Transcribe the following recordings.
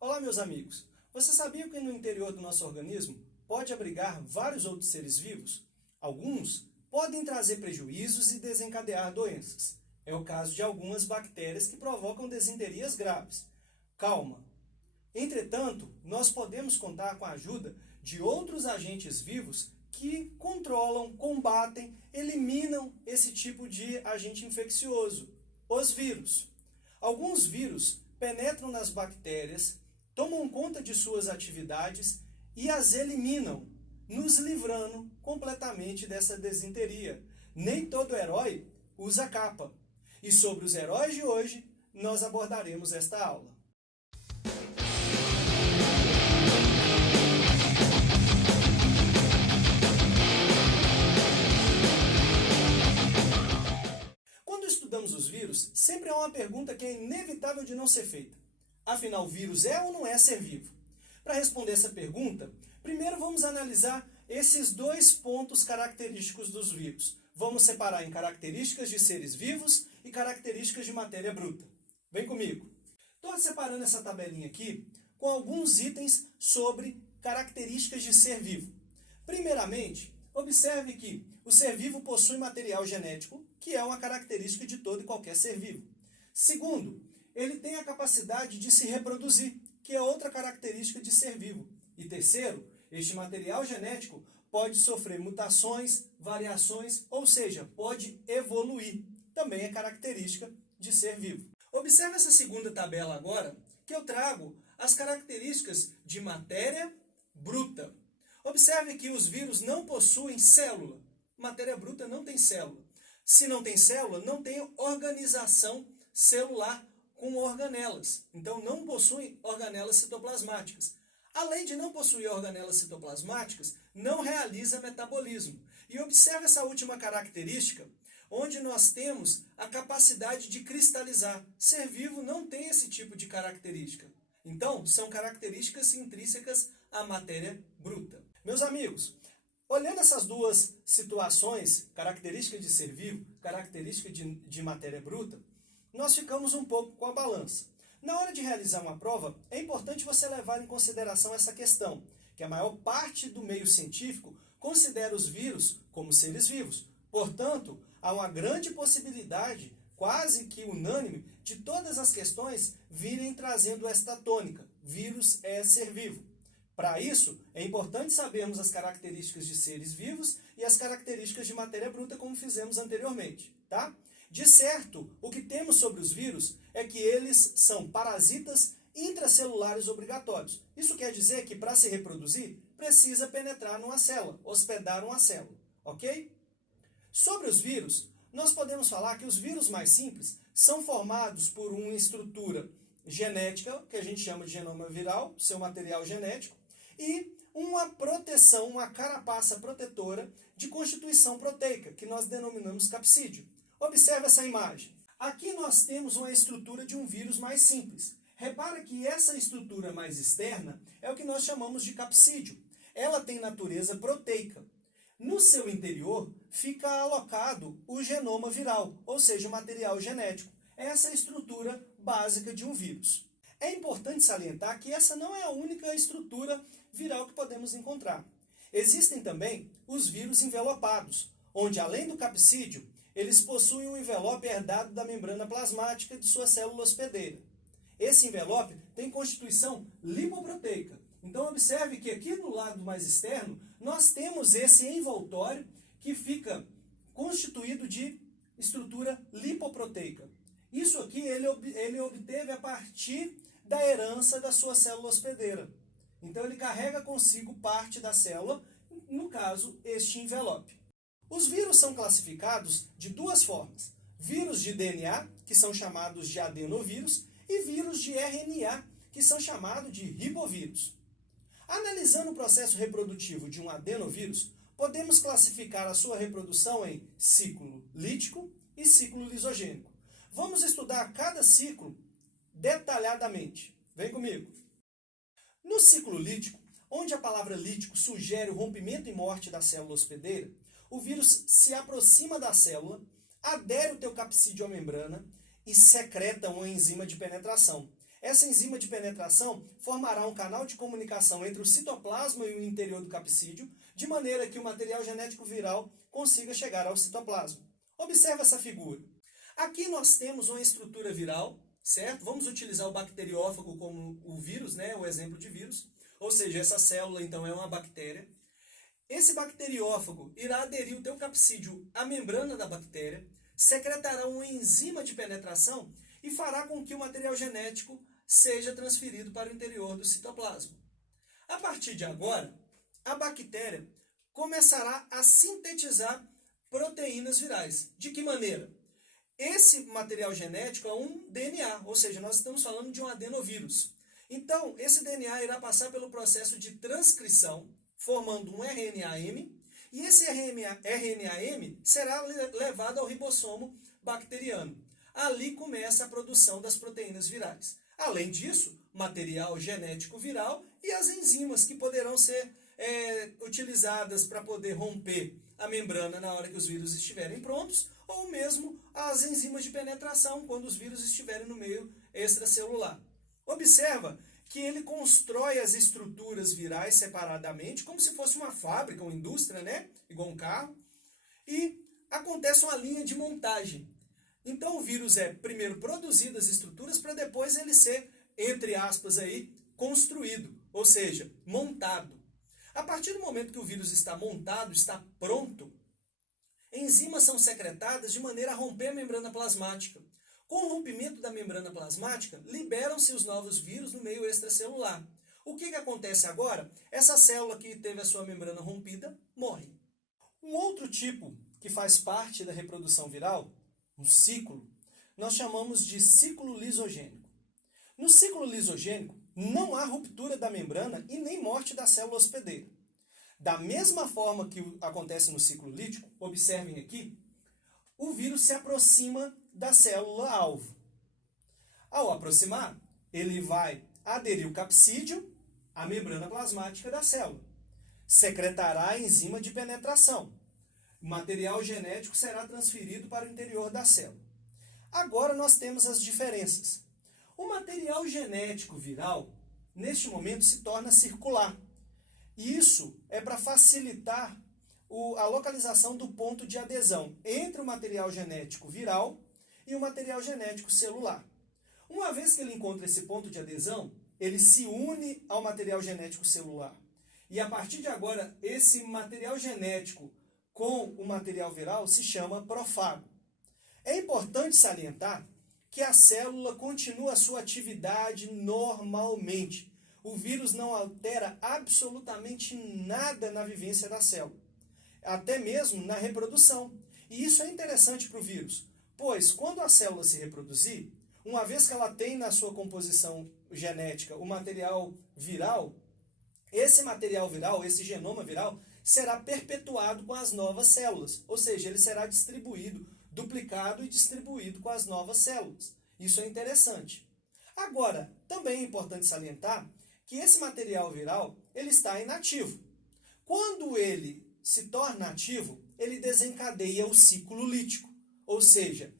Olá, meus amigos! Você sabia que no interior do nosso organismo pode abrigar vários outros seres vivos? Alguns podem trazer prejuízos e desencadear doenças. É o caso de algumas bactérias que provocam desinterias graves. Calma! Entretanto, nós podemos contar com a ajuda de outros agentes vivos que controlam, combatem, eliminam esse tipo de agente infeccioso, os vírus. Alguns vírus penetram nas bactérias, tomam conta de suas atividades e as eliminam, nos livrando completamente dessa desinteria. Nem todo herói usa capa. E sobre os heróis de hoje, nós abordaremos esta aula. Quando estudamos os vírus, sempre há uma pergunta que é inevitável de não ser feita. Afinal, vírus é ou não é ser vivo? Para responder essa pergunta, primeiro vamos analisar esses dois pontos característicos dos vírus. Vamos separar em características de seres vivos e características de matéria bruta. Vem comigo. Estou separando essa tabelinha aqui com alguns itens sobre características de ser vivo. Primeiramente, observe que o ser vivo possui material genético, que é uma característica de todo e qualquer ser vivo. Segundo, ele tem a capacidade de se reproduzir, que é outra característica de ser vivo. E terceiro, este material genético pode sofrer mutações, variações, ou seja, pode evoluir. Também é característica de ser vivo. Observe essa segunda tabela agora, que eu trago as características de matéria bruta. Observe que os vírus não possuem célula. Matéria bruta não tem célula. Se não tem célula, não tem organização celular com organelas. Então, não possuem organelas citoplasmáticas. Além de não possuir organelas citoplasmáticas, não realiza metabolismo. E observe essa última característica, onde nós temos a capacidade de cristalizar. Ser vivo não tem esse tipo de característica. Então, são características intrínsecas à matéria bruta. Meus amigos, olhando essas duas situações, característica de ser vivo, característica de matéria bruta, nós ficamos um pouco com a balança. Na hora de realizar uma prova, é importante você levar em consideração essa questão, que a maior parte do meio científico considera os vírus como seres vivos. Portanto, há uma grande possibilidade, quase que unânime, de todas as questões virem trazendo esta tônica: vírus é ser vivo. Para isso, é importante sabermos as características de seres vivos e as características de matéria bruta, como fizemos anteriormente, tá? De certo, o que temos sobre os vírus é que eles são parasitas intracelulares obrigatórios. Isso quer dizer que, para se reproduzir, precisa penetrar numa célula, hospedar uma célula, ok? Sobre os vírus, nós podemos falar que os vírus mais simples são formados por uma estrutura genética, que a gente chama de genoma viral, seu material genético, e uma proteção, uma carapaça protetora de constituição proteica, que nós denominamos capsídeo. Observe essa imagem. Aqui nós temos uma estrutura de um vírus mais simples. Repara que essa estrutura mais externa é o que nós chamamos de capsídeo. Ela tem natureza proteica. No seu interior fica alocado o genoma viral, ou seja, o material genético. Essa é a estrutura básica de um vírus. É importante salientar que essa não é a única estrutura viral que podemos encontrar. Existem também os vírus envelopados, onde além do capsídeo, eles possuem um envelope herdado da membrana plasmática de sua célula hospedeira. Esse envelope tem constituição lipoproteica. Então observe que aqui no lado mais externo, nós temos esse envoltório que fica constituído de estrutura lipoproteica. Isso aqui ele obteve a partir da herança da sua célula hospedeira. Então ele carrega consigo parte da célula, no caso, este envelope. Os vírus são classificados de duas formas: vírus de DNA, que são chamados de adenovírus, e vírus de RNA, que são chamados de ribovírus. Analisando o processo reprodutivo de um adenovírus, podemos classificar a sua reprodução em ciclo lítico e ciclo lisogênico. Vamos estudar cada ciclo detalhadamente. Vem comigo. No ciclo lítico, onde a palavra lítico sugere o rompimento e morte da célula hospedeira, o vírus se aproxima da célula, adere o teu capsídeo à membrana e secreta uma enzima de penetração. Essa enzima de penetração formará um canal de comunicação entre o citoplasma e o interior do capsídeo, de maneira que o material genético viral consiga chegar ao citoplasma. Observe essa figura. Aqui nós temos uma estrutura viral, certo? Vamos utilizar o bacteriófago como o vírus, né? O exemplo de vírus. Ou seja, essa célula então é uma bactéria. Esse bacteriófago irá aderir o teu capsídeo à membrana da bactéria, secretará uma enzima de penetração e fará com que o material genético seja transferido para o interior do citoplasma. A partir de agora, a bactéria começará a sintetizar proteínas virais. De que maneira? Esse material genético é um DNA, ou seja, nós estamos falando de um adenovírus. Então, esse DNA irá passar pelo processo de transcrição, formando um RNA-M, e esse RNA-M será levado ao ribossomo bacteriano. Ali começa a produção das proteínas virais. Além disso, material genético viral e as enzimas que poderão ser utilizadas para poder romper a membrana na hora que os vírus estiverem prontos, ou mesmo as enzimas de penetração quando os vírus estiverem no meio extracelular. Observa que ele constrói as estruturas virais separadamente, como se fosse uma fábrica, uma indústria, né? Igual um carro. E acontece uma linha de montagem. Então o vírus é primeiro produzido as estruturas para depois ele ser, entre aspas, aí, construído, ou seja, montado. A partir do momento que o vírus está montado, está pronto, enzimas são secretadas de maneira a romper a membrana plasmática. Com o rompimento da membrana plasmática, liberam-se os novos vírus no meio extracelular. O que acontece agora? Essa célula que teve a sua membrana rompida morre. Um outro tipo que faz parte da reprodução viral, um ciclo, nós chamamos de ciclo lisogênico. No ciclo lisogênico, não há ruptura da membrana e nem morte da célula hospedeira. Da mesma forma que acontece no ciclo lítico, observem aqui, o vírus se aproxima da célula-alvo. Ao aproximar, ele vai aderir o capsídeo à membrana plasmática da célula. Secretará a enzima de penetração. O material genético será transferido para o interior da célula. Agora nós temos as diferenças. O material genético viral, neste momento, se torna circular. Isso é para facilitar a localização do ponto de adesão entre o material genético viral e o material genético celular. Uma vez que ele encontra esse ponto de adesão, ele se une ao material genético celular. E a partir de agora, esse material genético com o material viral se chama profago. É importante salientar que a célula continua a sua atividade normalmente. O vírus não altera absolutamente nada na vivência da célula, até mesmo na reprodução. E isso é interessante para o vírus, pois quando a célula se reproduzir, uma vez que ela tem na sua composição genética o material viral, esse material viral, esse genoma viral, será perpetuado com as novas células, ou seja, ele será distribuído, duplicado e distribuído com as novas células. Isso é interessante. Agora, também é importante salientar que esse material viral ele está inativo. Quando ele se torna ativo, ele desencadeia o ciclo lítico, ou seja,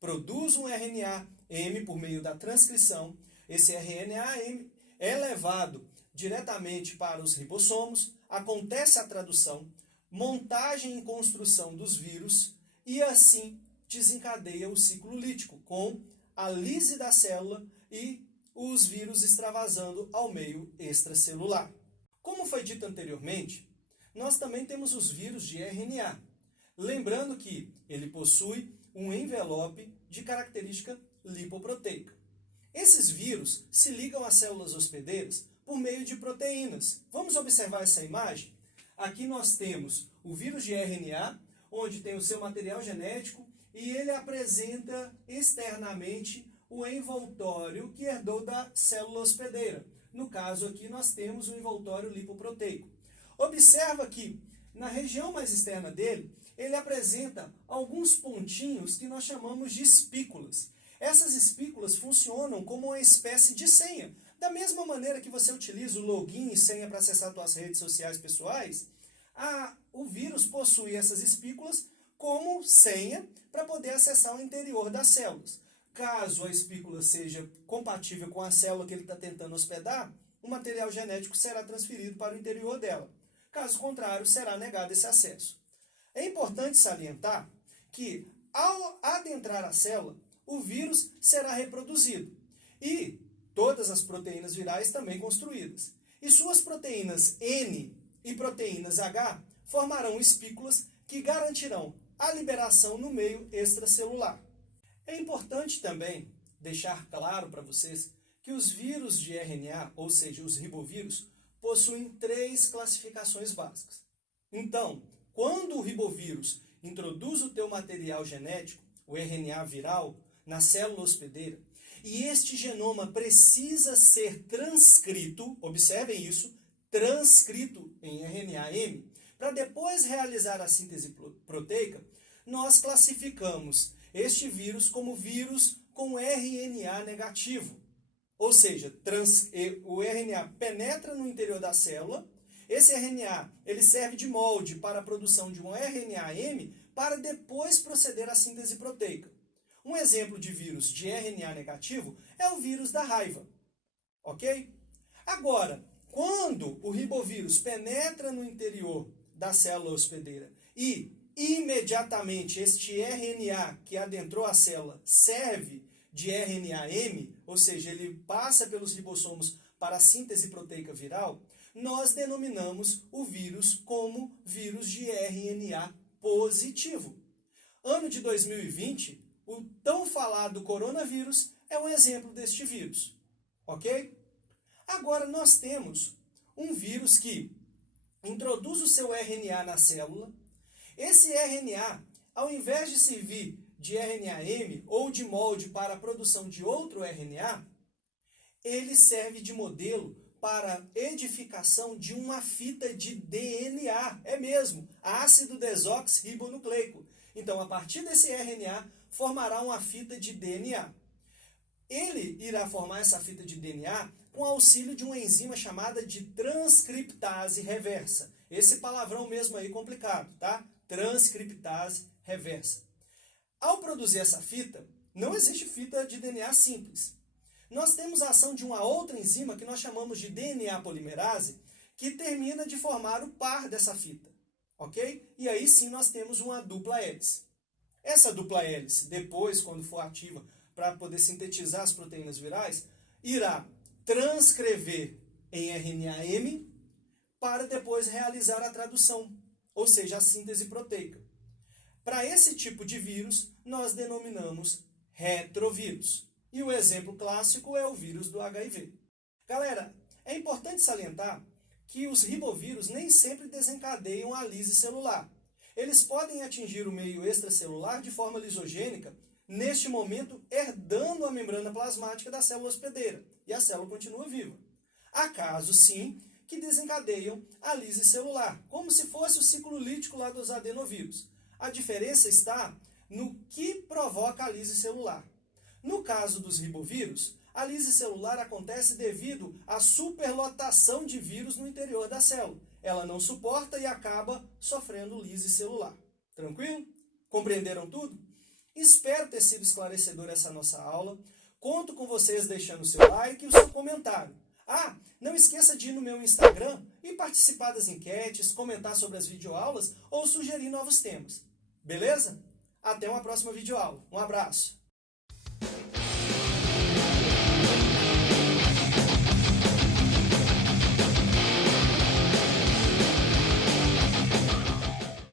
produz um RNA-M por meio da transcrição. Esse RNA-M é levado diretamente para os ribossomos, acontece a tradução, montagem e construção dos vírus e assim desencadeia o ciclo lítico, com a lise da célula e os vírus extravasando ao meio extracelular. Como foi dito anteriormente, nós também temos os vírus de RNA. Lembrando que ele possui um envelope de característica lipoproteica. Esses vírus se ligam às células hospedeiras por meio de proteínas. Vamos observar essa imagem? Aqui nós temos o vírus de RNA, onde tem o seu material genético e ele apresenta externamente o envoltório que herdou da célula hospedeira. No caso aqui nós temos o envoltório lipoproteico. Observa que na região mais externa dele, ele apresenta alguns pontinhos que nós chamamos de espículas. Essas espículas funcionam como uma espécie de senha. Da mesma maneira que você utiliza o login e senha para acessar suas redes sociais pessoais, o vírus possui essas espículas como senha para poder acessar o interior das células. caso a espícula seja compatível com a célula que ele está tentando hospedar, o material genético será transferido para o interior dela. Caso contrário, será negado esse acesso. É importante salientar que, ao adentrar a célula, o vírus será reproduzido e todas as proteínas virais também construídas. E suas proteínas N e proteínas H formarão espículas que garantirão a liberação no meio extracelular. É importante também deixar claro para vocês que os vírus de RNA, ou seja, os ribovírus, possuem 3 classificações básicas. Então, quando o ribovírus introduz o teu material genético, o RNA viral, na célula hospedeira, e este genoma precisa ser transcrito, observem isso, transcrito em RNA-M, para depois realizar a síntese proteica, nós classificamos este vírus como vírus com RNA negativo. Ou seja, o RNA penetra no interior da célula, esse RNA ele serve de molde para a produção de um RNA-M para depois proceder à síntese proteica. Um exemplo de vírus de RNA negativo é o vírus da raiva, ok? Agora, quando o ribovírus penetra no interior da célula hospedeira e imediatamente este RNA que adentrou a célula serve de RNA-M, ou seja, ele passa pelos ribossomos para a síntese proteica viral, nós denominamos o vírus como vírus de RNA positivo. Ano de 2020, o tão falado coronavírus é um exemplo deste vírus, ok? Agora nós temos um vírus que introduz o seu RNA na célula. Esse RNA, ao invés de servir de RNA-M ou de molde para a produção de outro RNA, ele serve de modelo para a edificação de uma fita de DNA. É mesmo, ácido desoxirribonucleico. Então, a partir desse RNA, formará uma fita de DNA. Ele irá formar essa fita de DNA com auxílio de uma enzima chamada de transcriptase reversa. Esse palavrão mesmo aí complicado, tá? Transcriptase reversa. Ao produzir essa fita, não existe fita de DNA simples. Nós temos a ação de uma outra enzima que nós chamamos de DNA polimerase, que termina de formar o par dessa fita, ok? E aí sim nós temos uma dupla hélice. Essa dupla hélice, depois, quando for ativa para poder sintetizar as proteínas virais, irá transcrever em RNA-M para depois realizar a tradução, ou seja, a síntese proteica. Para esse tipo de vírus, nós denominamos retrovírus. E o exemplo clássico é o vírus do HIV. Galera, é importante salientar que os ribovírus nem sempre desencadeiam a lise celular. Eles podem atingir o meio extracelular de forma lisogênica, neste momento herdando a membrana plasmática da célula hospedeira, e a célula continua viva. Há casos, sim, que desencadeiam a lise celular, como se fosse o ciclo lítico lá dos adenovírus. A diferença está no que provoca a lise celular. No caso dos ribovírus, a lise celular acontece devido à superlotação de vírus no interior da célula. Ela não suporta e acaba sofrendo lise celular. Tranquilo? Compreenderam tudo? Espero ter sido esclarecedor essa nossa aula. Conto com vocês deixando o seu like e o seu comentário. Não esqueça de ir no meu Instagram e participar das enquetes, comentar sobre as videoaulas ou sugerir novos temas. Beleza? Até uma próxima videoaula. Um abraço!